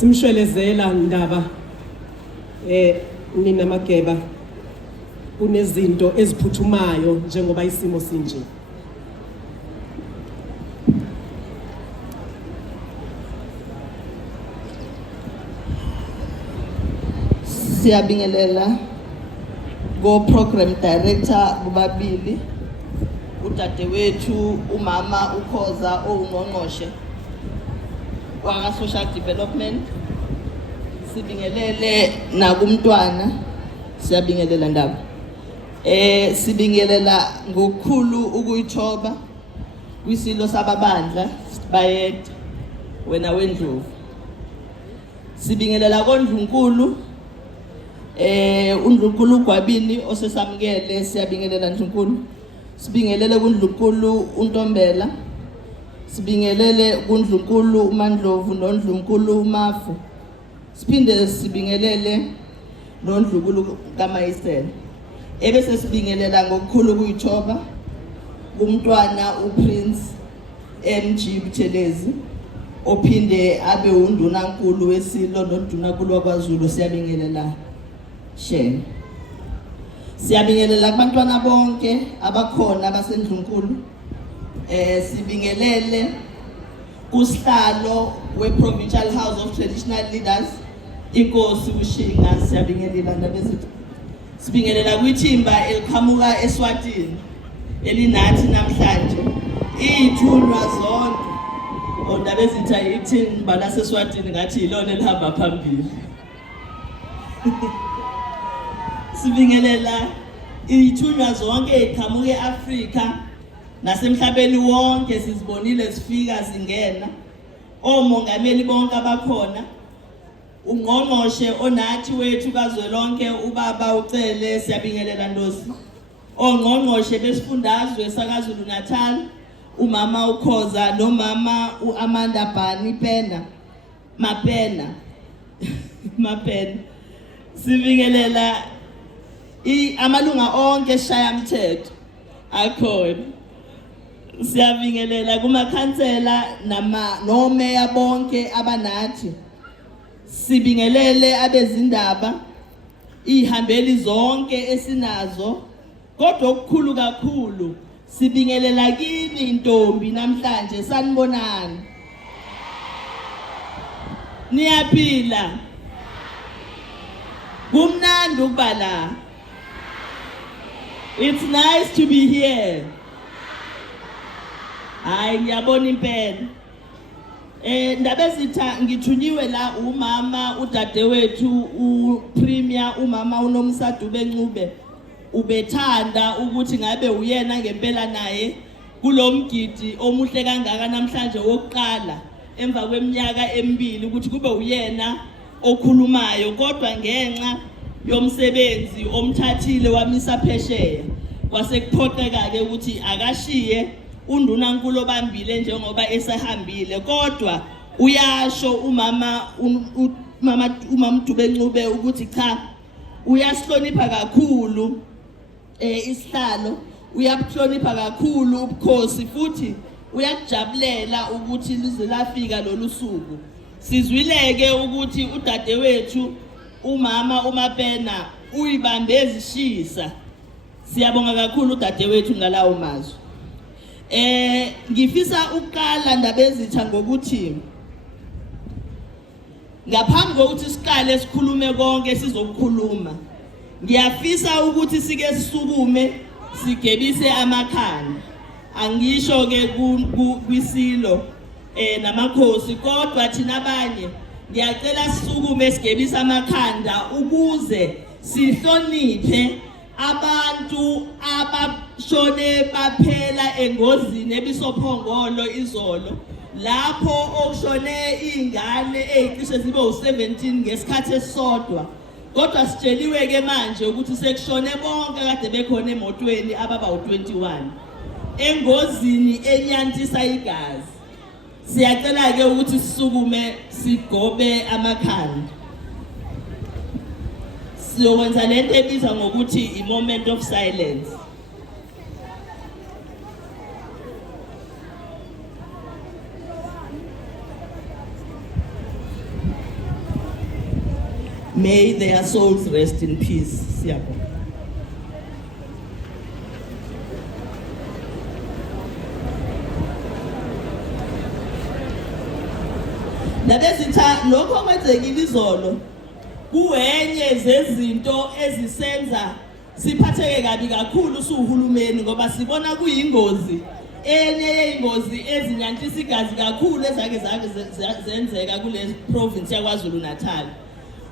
simshwelezela ndaba nina Mageba kunezinto eziphuthumayo njengoba isimo sinje. Siyabingelela go program director bobabili udadewethu umama uKhoza ongqongqoshe wa social development. Sibingelele nakumntwana siyabingelela ndaba. Sibingelela ngokukhulu ukuyithoba kwisilo sababandla bayede wena wendlovu. Sibingelela koNdlunkulu uNdlunkulu Gwabini osesamukele siyabingelela Ndlunkulu. Sibingelele kuNdlunkulu uNtombela. Sibingelele kuNdlunkulu uMandlovu noNdlunkulu uMafu. Siphinde sibingelele noNdlunkulu kaMayisela. Ebese sibingelela ngokukhulu kuyithoba kumntwana uPrince MG Buthelezi ophinde abe undunankulu wesilo nondunankulu wakwaZulu. Siyabingelela Shen. Siyabingelela kubantwana bonke abakhona abaseNdlunkulu. Sibingelele kusihlalo we-Provincial House of Traditional Leaders Inkosi uShinga. Siyabingelela ndabezithu. Sibingelela kwithimba eliqhamuka eSwatini elinathi namhlanje ithunywa zonke ondabezitha ithimba laseSwatini ngathi ilona elihamba phambili. Sibingelela ithunywa zonke eqhamuke eAfrika nasemhlabeni wonke sizibonile sifika zingena. Omongameli bonke abakhona, ungqongqoshe onathi wethu kazwelonke ubaba uCele siyabingelela Ndosi. Ongqongqoshe besifundazwe sakaZulu Natal umama uKhoza nomama uAmanda Bani Pena Mapena Mapena. Sibingelela amalunga onke shayamthetho akhona. Siyabingelela kumakhansela nomeya bonke abanathi. Sibingelele abezindaba ihambeli zonke esinazo. Kodwa okukhulu kakhulu sibingelela kini intombi namhlanje sanibonani. Niyaphila. Kumnandi ukuba la. It's nice to be here. Hayi ngiyabona impela. Ndabezitha ngithunyiwe la umama udadewethu uPremier umama uNomsadu bencube ubethanda ukuthi ngabe uyena ngempela naye kulomgidi omuhle kangaka namhlanje wokuqala emva kweminyaka emibili ukuthi kube uyena okhulumayo, kodwa ngenxa yomsebenzi omthathile wamisa phesheya kwasekuphoqeka ke ukuthi akashiye undunankulu obambile njengoba esehambile. Kodwa uyasho umama Mdubencube ukuthi cha uyasihlonipha kakhulu isihlalo, uyabuhlonipha kakhulu ubukhosi futhi uyakujabulela ukuthi lize lafika lolu suku. Sizwileke ukuthi udadewethu umama uMapena uyibambe ezishisa. Siyabonga kakhulu udadewethu ngalawo mazwi. Ngifisa ukuqala ndabezitha ngokuthi ngaphambi kokuthi siqale sikhulume konke sizokukhuluma, ngiyafisa ukuthi sike sisukume sigebise amakhanda. Angisho ke kwisilo namakhosi, kodwa thina abanye ngiyacela sisukume sigebise amakhanda ukuze sihloniphe abantu abashone baphela engozini ebisophongolo izolo, lapho okushone izingane ezicishe zibe u17 ngesikhathi esisodwa. Kodwa sitsheliwe ke manje ukuthi sekushone bonke kade bekhona emotweni ababa u21 engozini enyantisa igazi. Siyacela ke ukuthi sisukume sigobe amakhanda. Siyokwenza lento ebizwa ngokuthi i-moment of silence. May their souls rest in peace. Siyabonga. Labezitha lokho kwenzekile izolo kuwenye zezinto ezisenza siphatheke kabi kakhulu suhulumeni ngoba sibona kuyingozi enye ingozi ezinyantisa igazi kakhulu ezake zenzeka kule province yaKwaZulu Natal.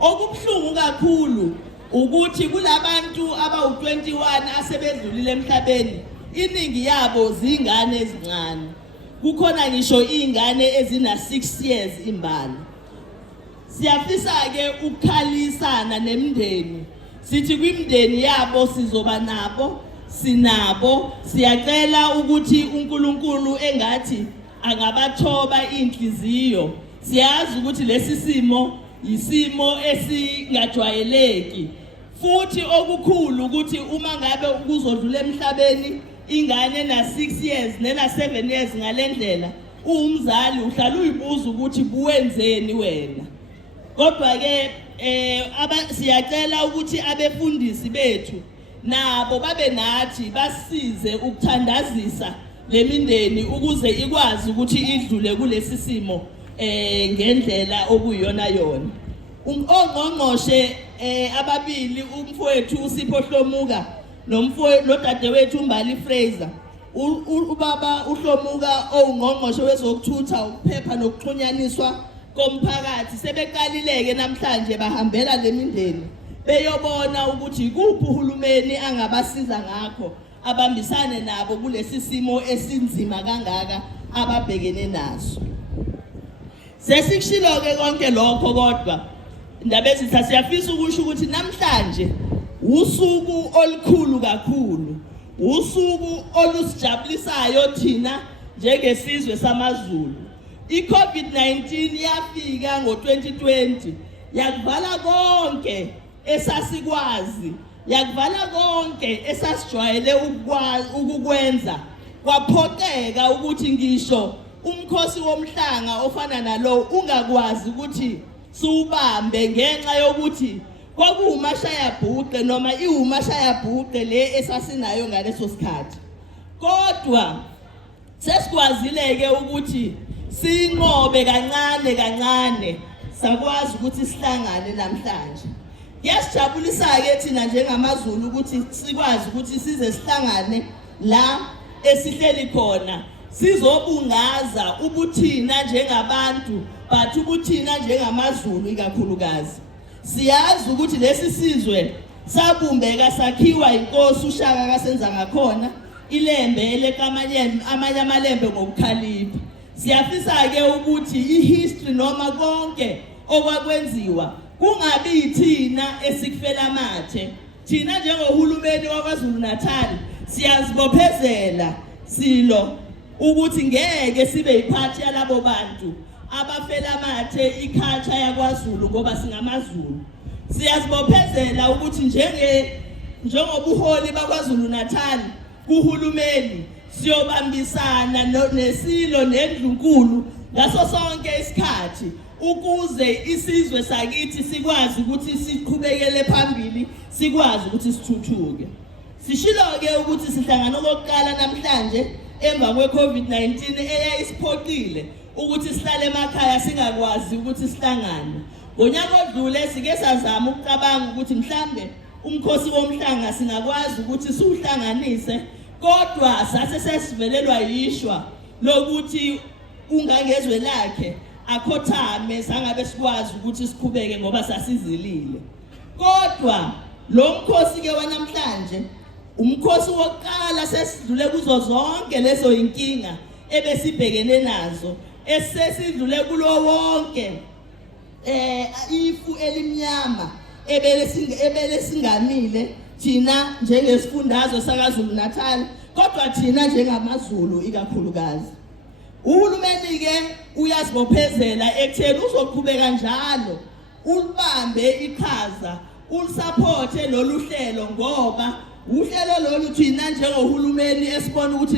Okubhlungu kakhulu ukuthi kulabantu abawu21 asebedlulile emhlabeni, iningi yabo zingane ezincane. Kukhona ngisho izingane ezina 6 years imbala. Siyafisa ke ukukhalisana nemndeni. Sithi kwimndeni yabo sizoba nabo, sinabo. Siyacela ukuthi uNkulunkulu engathi angabathoba inhliziyo. Siyazi ukuthi lesi simo yisimo esingajwayeleki. Futhi okukhulu ukuthi uma ngabe kuzodlula emhlabeni ingane na 6 years nena 7 years ngalendlela, umzali uhlala uyibuza ukuthi buwenzeni wena. Kodwa ke siyacela ukuthi abefundisi bethu nabo babe nathi basize ukuthandazisa lemindeni ukuze ikwazi ukuthi idlule kulesi simo ngendlela okuyona yona. Ongqongqoshe ababili umfowethu uSipho Hlomuka nodadewethu uMbali Fraser, ubaba uHlomuka ongqongqoshe wezokuthutha ukuphepha nokuxhunyaniswa komphakathi sebeqalileke namhlanje bahambela lemindeni beyobona ukuthi kuphi uhulumeni angabasiza ngakho abambisane nabo kulesi simo esinzima kangaka ababhekene naso. Sesikushilo ke konke lokho kodwa indaba ezitha siyafisa ukusho ukuthi namhlanje usuku olukhulu kakhulu, usuku olusijabulisayo thina njengesizwe samaZulu. I-COVID-19 yafika ngo-2020 yakuvala konke esasikwazi, yakuvala konke esasijwayele ukukwenza. Kwaphoqeka ukuthi ngisho Umkhosi Womhlanga ofana nalo ungakwazi ukuthi siubambe ngenxa yokuthi kwakuwumashayabhuqe noma iwumashayabhuqe le esasinayo ngaleso sikhathi. Kodwa sesikwazile-ke ukuthi sinqobe kancane sakwazi ukuthi sihlangane namhlanje. Kuyasijabulisa-ke thina njengamaZulu ukuthi sikwazi ukuthi size sihlangane la esihleli khona sizobungaza ubuthina njengabantu but ubuthina njengamaZulu ikakhulukazi. Siyazi ukuthi lesi sizwe sabumbeka sakhiwa inkosi uShaka kasenza ngakhona ilembe lekamanye amalembe ngokukhalipha. Siyafisa-ke ukuthi ihistory noma konke okwakwenziwa kungabi thina esikufela mathe. Thina njengohulumeni waKwaZulu Natal siyazibophezela silo ukuthi ngeke sibe yiphathi yalabo bantu abafela mathe iculture yaKwaZulu ngoba singamaZulu. Siyazibophezela ukuthi njengobuholi baKwaZulu Natal kuhulumeni siyobambisana nesilo nendlunkulu ngaso sonke isikhathi ukuze isizwe sakithi sikwazi ukuthi siqhubekele phambili, sikwazi ukuthi sithuthuke. Sishilo-ke ukuthi sihlangana okokuqala namhlanje emva kwe-COVID-19 eyayisiphoqile ukuthi sihlale emakhaya singakwazi ukuthi sihlangane. Ngonyaka odlule sike sazama ukucabanga ukuthi mhlambe Umkhosi Womhlanga singakwazi ukuthi siwuhlanganise, kodwa sase sesivelelwa yishwa lokuthi ungangezwe lakhe akhothame sangabe sikwazi ukuthi siqhubeke ngoba sasizilile. Kodwa lo mkhosi ke wanamhlanje umkhosi wokuqala sesidlule kuzo zonke lezo inkinga ebesibhekene nazo, esesidlule kulo wonke ifu elimnyama ebelesingamile thina njengesifundazwe sakaZulu Natal, kodwa thina njengamaZulu ikakhulukazi. Uhulumeni-ke uyazibophezela ekutheni uzoqhubeka njalo ulibambe iqhaza, ulisupporte lolu hlelo ngoba uhlelo lolu thina njengohulumeni esibona ukuthi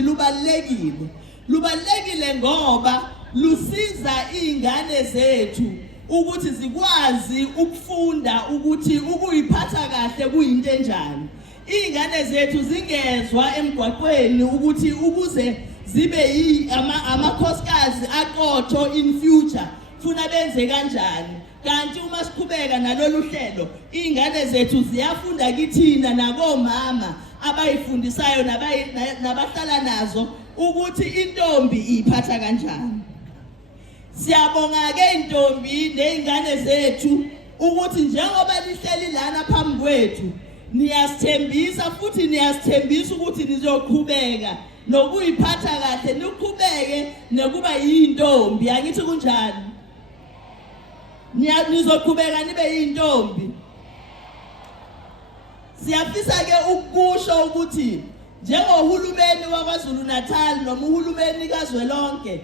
lubalulekile ngoba lusiza izingane zethu ukuthi zikwazi ukufunda ukuthi ukuyiphatha kahle kuyinto enjani. Izingane zethu zingezwa emgwaqweni ukuthi ukuze zibe amakhosikazi aqotho in future funa benze kanjani. Kanti uma siqhubeka nalolu hlelo izingane zethu ziyafunda kithina nakomama abayifundisayo nabahlala nazo ukuthi intombi iphatha kanjani. Siyabonga ke intombi nezingane zethu ukuthi njengoba lihleli lana phambi kwethu niyasithembisa futhi niyasithembisa ukuthi nizoqhubeka nokuyiphatha kahle niqhubeke nokuba yintombi. Angithi kunjani? Nizoqhubeka nibe yintombi. Siyafisa ke ukusho ukuthi njengohulumeni waKwaZulu Natal noma uhulumeni kazwelonke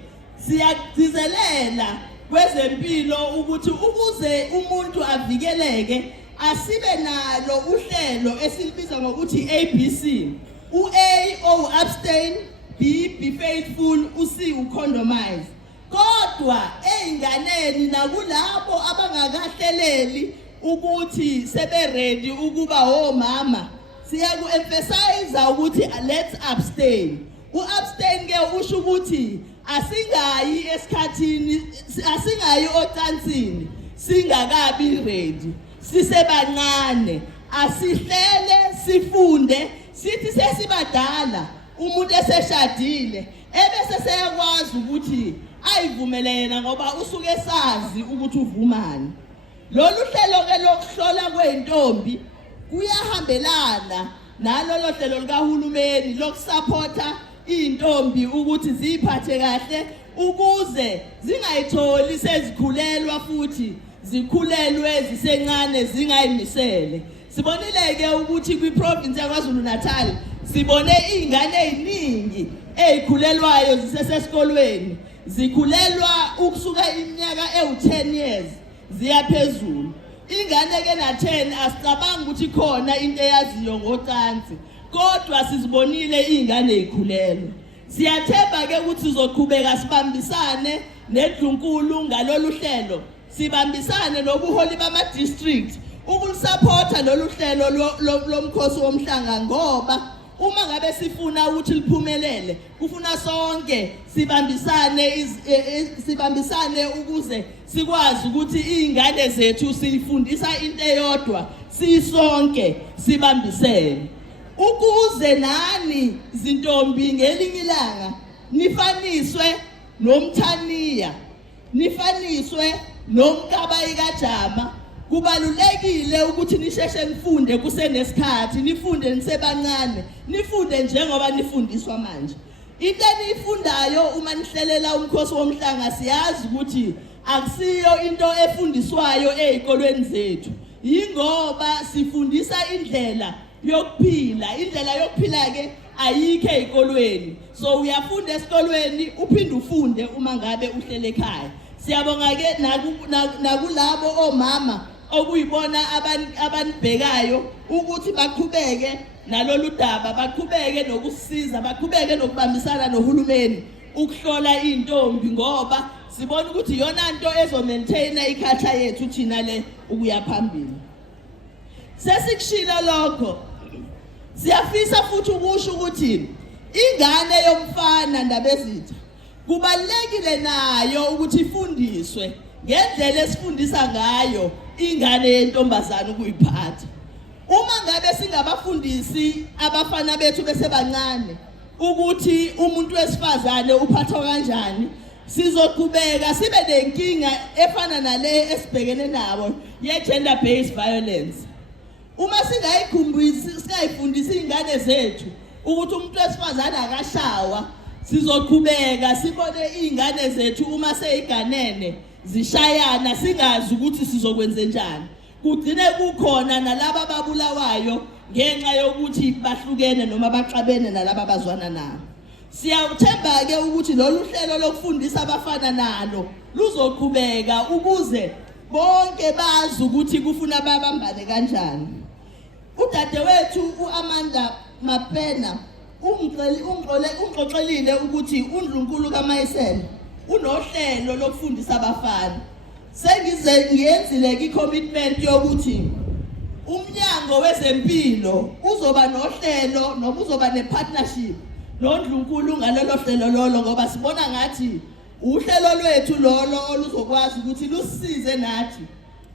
siyagcizelela kwezempilo ukuthi ukuze umuntu avikeleke asibe nalo uhlelo esilibiza ngokuthi ABC. U-A abstain, B be faithful, u-C ucondomize. Kodwa einganeni nakulabo abangakahleleli ukuthi sebe ready ukuba omama siyaku-emphasize ukuthi let's abstain. U-abstain ke usho ukuthi asingayi esikhathini, asingayi ocansini singakabi ready, sisebancane, asihlele sifunde sithi sesibadala umuntu eseshadile ebese seyakwazi ukuthi ayivumele yena ngoba usuke sazi ukuthi uvumani. Lolu hlelo ke lokuhlola kweintombi kuyahambelana nalolo hlelo likahulumeni lokusupporta intombi ukuthi ziphathe kahle ukuze zingayitholi sezikhulelwa futhi zikhulelwe zisencane zingayimisele. Sibonile ke ukuthi kwiprovince yaKwaZulu Natal sibone izingane eziningi ezikhulelwayo zisesesikolweni, zikhulelwa ukusuka iminyaka ewu10 years ziyaphezulu. Ingane ke na10 asicabanga ukuthi khona into eyaziyo ngocansi, kodwa sizibonile izingane ezikhulelwa. Siyathemba ke ukuthi sizoqhubeka sibambisane neNdlunkulu ngalolu hlelo, sibambisane nobuholi bama district ukulisupporta lolu hlelo lomkhosi womhlanga ngoba uma ngabe sifuna ukuthi liphumelele kufuna sonke sibambisane ukuze sikwazi ukuthi izingane zethu sifundisa into eyodwa sisonke sibambisene ukuze nani zintombi ngelinye ilanga nifaniswe nomthaniya, nifaniswe nomkabayi kaJama. Kubalulekile ukuthi nisheshe nifunde kusenesikhathi, nifunde nisebancane, nifunde njengoba nifundiswa manje. Into enifundayo uma nihlelela umkhosi womhlanga siyazi ukuthi akusiyo into efundiswayo ezikolweni zethu. Yingoba sifundisa indlela yokuphila, indlela yokuphila ke ayikho ezikolweni. So uyafunda esikolweni uphinde ufunde uma ngabe uhlele ekhaya. Siyabonga ke nakulabo omama okuyibona abanibhekayo ukuthi baqhubeke nalolu daba, baqhubeke nokusiza, baqhubeke nokubambisana nohulumeni ukuhlola intombi ngoba sibona ukuthi yona into ezomaintaina ikhatha yethu thina le ukuya phambili. Sesikushila lokho siyafisa futhi ukusho ukuthi ingane yomfana ndabezitha kubalekile nayo ukuthi ifundiswe ngendlela esifundisa ngayo ingane yentombazana ukuyiphatha. Uma ngabe singabafundisi abafana bethu besebancane ukuthi umuntu wesifazane uphathwa kanjani, sizoqhubeka sibe nenkinga efana nale esibhekene nabo ye gender based violence. Uma singayifundisa izingane zethu ukuthi umuntu wesifazane akashawa, sizoqhubeka sibone izingane zethu uma seyiganene zishayana singazi ukuthi sizokwenza njani. Kugcine kukhona nalabo ababulawayo ngenxa yokuthi bahlukene noma baxabene nalabo abazwana nabo. Siyathemba ke ukuthi lolu hlelo lokufundisa abafana nalo luzoqhubeka ukuze bonke bazi ukuthi kufuna babambane kanjani. Udadewethu uAmanda Mapena ungixoxelile ukuthi uNdlunkulu kaMayisela unohlelo lokufundisa abafana. sengize ngiyenzile i-commitment yokuthi umnyango wezempilo uzoba nohlelo noma uzoba ne-partnership noNdlunkulu ngalolo hlelo lolo ngoba sibona ngathi uhlelo lwethu lolo oluzokwazi ukuthi lusisize nathi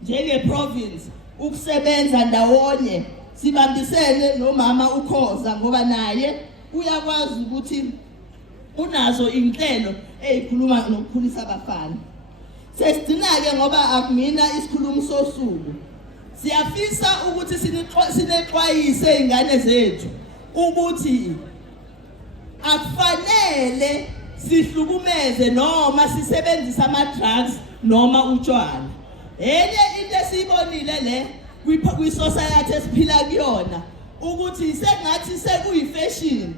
njenge-province ukusebenza ndawonye sibambisene nomama uKhoza ngoba naye uyakwazi ukuthi unazo inhlelo ezikhuluma nokukhulisa abafana. Sesidina-ke ngoba akumina isikhulumi sosuku. Siyafisa ukuthi sinexwayise izingane zethu ukuthi akufanele sihlukumeze noma sisebenzisa ama-drugs noma utshwala. Enye into esiyibonile le kwi-society esiphila kuyona ukuthi sengathi sekuyifashion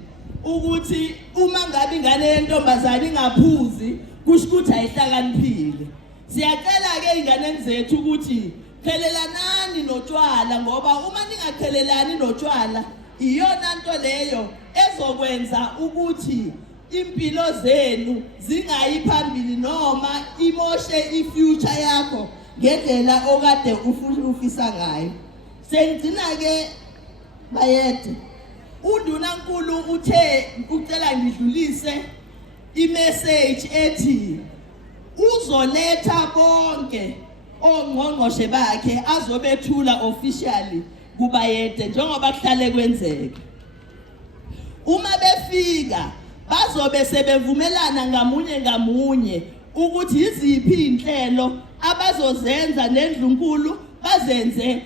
ukuthi uma ngabe ingane yentombazane ingaphuzi kusho ukuthi ayihlakaniphile. Siyacela-ke izingane zethu ukuthi qhelelanani notshwala ngoba uma ningaqhelelani notshwala iyona nto leyo ezokwenza ukuthi impilo zenu zingayi phambili noma imoshe ifuture yakho ngendlela okade ufisa ngayo. Sengigcina-ke bayede uNdunankulu uthe ucela ngidlulise imessage ethi uzoletha bonke ongqongqoshe bakhe azobethula officially kubayede njengoba kuhlale kwenzeka. Uma befika bazobe sebevumelana ngamunye ukuthi iziphi inhlelo abazozenza neNdlunkulu bazenze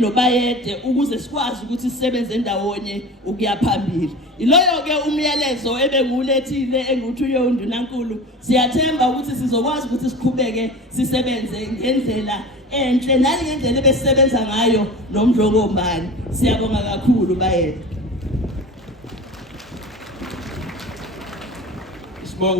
nobayede ukuze sikwazi ukuthi sisebenze ndawonye ukuya phambili. Iloyo ke umyalezo ebengulethile enguthuye uNdunankulu. Siyathemba ukuthi sizokwazi ukuthi siqhubeke sisebenze ngendlela enhle nali ngendlela ebesisebenza ngayo nomdlokombani. Siyabonga kakhulu bayede.